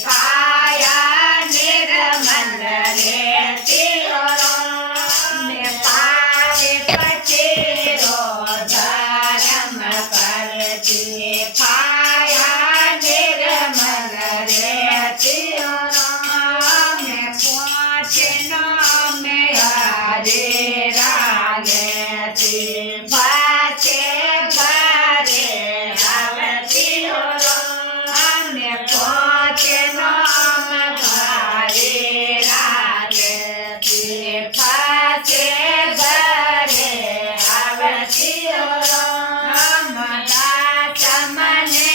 કાયા નિર્મલ રહેતી ને પાવે પછી ધર્મ કરતી કાયા નિર્મલ રહેતી ને પહોંચે નામે હરે રાગેતી પાછે ઘરે આવતી અને પહોંચે નામ હરે રાગેતી પાછે ઘરે આવતી મને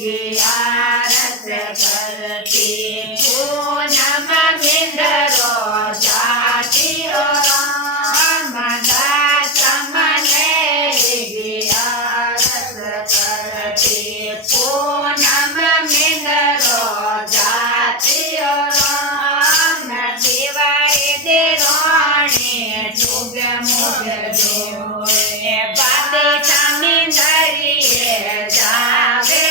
ગિયારત કરતી પૂનમ મિંદરો જાતી મને ગિયારત કરતી પૂનમ મિંદરો જાતી દિવાળી દેરોણી જુગ મુગ જોએ બાદે ચામીંદરીએ જાવે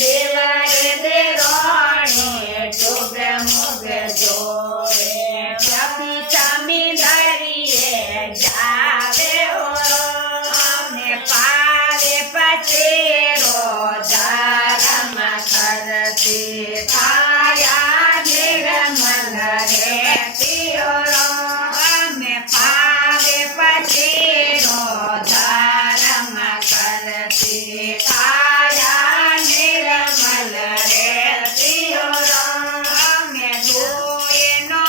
દિવાળી દેરોણી જુગ મુગ જોવે બાદે ચામીંદરીએ જાવે પાવે પછી ધર્મ કરતી કાયા નિર્મલ રહેતી પાવે પછી ધર્મ કરતી કાયા નિર્મલ રહેતી દુએનો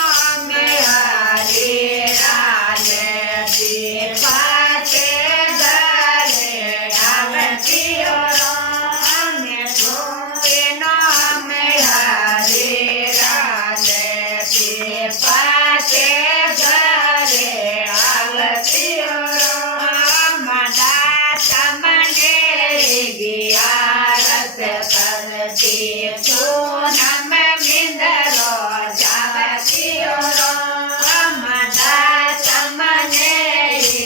મે હરી રાજતી પાછે ઘરે આવતી દુએનો મે હરી રાજતી પાછે ઘરે આવતી મને ગિયારત કરતી પૂનમ મિંદરો જાવતી મને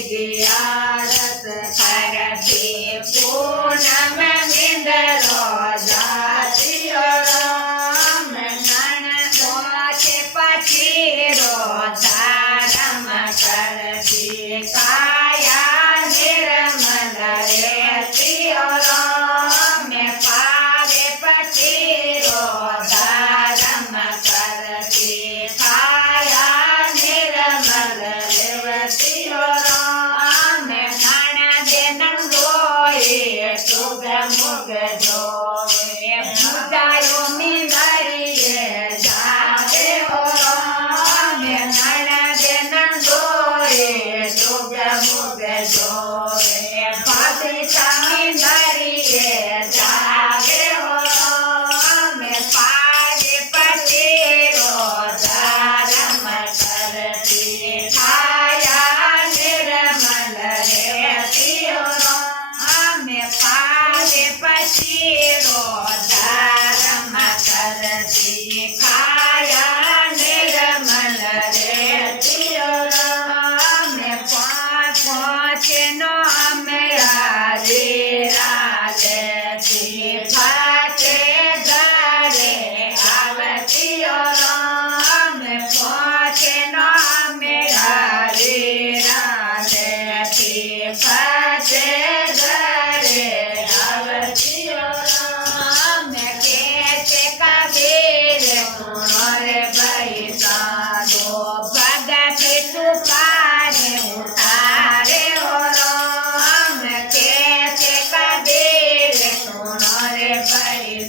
ગિયારત કરતી પૂનમ મિંદરો જાતી નણંદો છે પછી ધર્મ કરતી કાયા નિર્મલ રહેતી પાવે પછી ધર્મ કરતી કાયા નિર્મલ રહેતી નણંદે નંદોએ શુભ મુગ જોવે મુદાયો મિંદરીએ જાવે નણંદે નંદોએ શુભ મુગ જોવે બાદે ચામીંદરીએ જાવે પાવે પછી ધર્મ કરતી કાયા નિર્મલ રહેતી પાવે પછી ધર્મ કરતી કાયા નિર્મલ રહેતી પહોંચે નામ હરે રાજતી પાછે ઘરે આવતી પહોંચે નામ હરે રાજતી પાછે ઘરે આવતી કે છે કબીર રે ભાઈ સાધો ભગત તુકારે ઉતારે કે છે કબીર રે ભાઈ